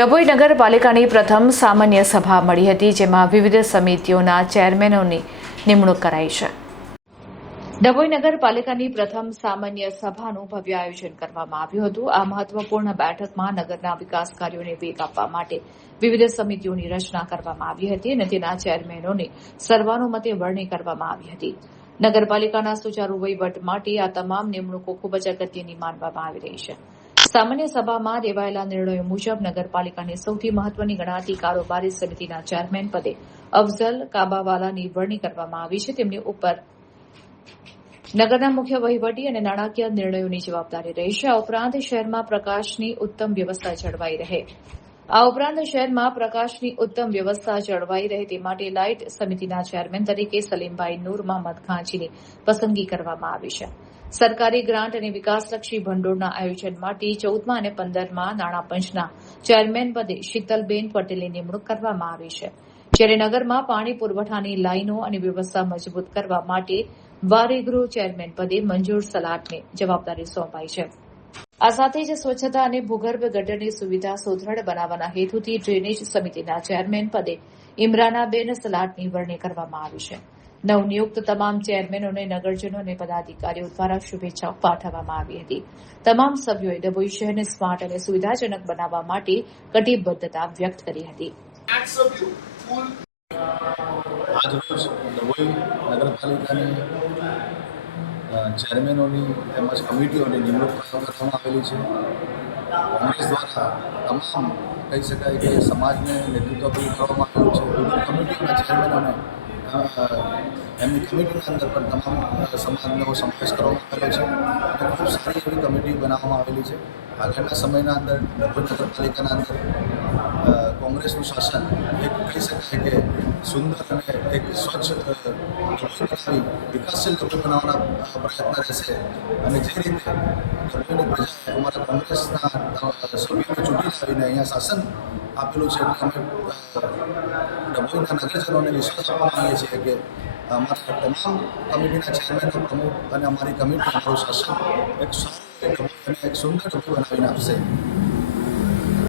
ડભોઈ નગરપાલિકાની પ્રથમ સામાન્ય સભા મળી હતી, જેમાં વિવિધ સમિતિઓના ચેરમેનોની નિમણૂક કરાઈ છે. ડભોઈ નગરપાલિકાની પ્રથમ સામાન્ય સભાનું ભવ્ય આયોજન કરવામાં આવ્યું હતું. આ મહત્વપૂર્ણ બેઠકમાં નગરના વિકાસ કાર્યોને વેગ આપવા માટે વિવિધ સમિતિઓની રચના કરવામાં આવી હતી અને તેના ચેરમેનોની સર્વાનુમતે વરણી કરવામાં આવી હતી. નગરપાલિકાના સુચારુ વહીવટ માટે આ તમામ નિમણૂકો ખૂબ જ અગત્યની માનવામાં આવી રહી છે. સામાન્ય સભામાં લેવાયેલા નિર્ણયો મુજબ નગરપાલિકાની સૌથી મહત્વની ગણાતી કારોબારી સમિતિના ચેરમેન પદે અફઝલ કાબાવાલાની વરણી કરવામાં આવી છે. તેમની ઉપર નગરના મુખ્ય વહીવટી અને નાણાકીય નિર્ણયોની જવાબદારી રહી છે. આ ઉપરાંત શહેરમાં પ્રકાશની ઉત્તમ વ્યવસ્થા જળવાઈ રહે તે માટે લાઇટ સમિતિના ચેરમેન તરીકે સલીમભાઈ નૂર મહમદ ખાંચીની પસંદગી કરવામાં આવી છે. સરકારી ગ્રાન્ટ અને વિકાસલક્ષી ભંડોળના આયોજન માટે 14મા અને 15મા નાણાપંચના ચેરમેન પદે શીતલબેન પટેલની નિમણૂક કરવામાં આવી છે. જ્યારે નગરમાં પાણી પુરવઠાની લાઇનો અને વ્યવસ્થા મજબૂત કરવા માટે વારીગૃહ ચેરમેન પદે મંજૂર સલાટને જવાબદારી સોંપાઈ છે. આ સાથે જ સ્વચ્છતા અને ભૂગર્ભ ગટરની સુવિધા સુદૃઢ બનાવવાના હેતુથી ડ્રેનેજ સમિતિના ચેરમેન પદે ઇમરાનાબેન સલાટની વરણી કરવામાં આવી છે. નવનિયુક્ત તમામ ચેરમેનોને નગરજનો અને પદાધિકારીઓ દ્વારા શુભેચ્છાઓ પાઠવવામાં આવી હતી. તમામ સભ્યોએ ડભોઈ શહેરને સ્માર્ટ અને સુવિધાજનક બનાવવા માટે કટિબદ્ધતા વ્યક્ત કરી હતી. આજરોજ ડભોઈ નગરપાલિકાની ચેરમેનોની તેમજ કમિટીઓની નિમણૂક કરવામાં આવેલી છે. કોંગ્રેસ દ્વારા તમામ કહી શકાય કે સમાજને નેતૃત્વ પૂરું કરવામાં આવ્યું છે. વિવિધ કમિટીઓના ચેરમેનોને એમની કમિટીની અંદર પણ તમામ સમાજનો સમાવેશ કરવામાં આવેલો છે અને ખૂબ સારી એવી કમિટી બનાવવામાં આવેલી છે. આગળના સમયના અંદર ડભોઈ નગરપાલિકાના અંદર કોંગ્રેસનું શાસન એક કહી શકાય કે સુંદર અને એક સ્વચ્છ બનાવી વિકાસશીલ ડભોઈ બનાવવાના પ્રયત્ન રહેશે અને જે રીતે ડભોઈની પ્રજાએ અમારા કોંગ્રેસના સભ્યોને ચૂંટી લાવીને અહીંયા શાસન આપેલું છે એટલે અમે ડભોઈના નગરજનોને વિશ્વાસ આપવા માંગીએ છીએ કે અમારા તમામ કમિટીના ચેરમેન પ્રમુખ અને અમારી કમિટી અમારું શાસન એક સારું ડભોઈ અને એક સુંદર ડભોઈ બનાવીને આપશે.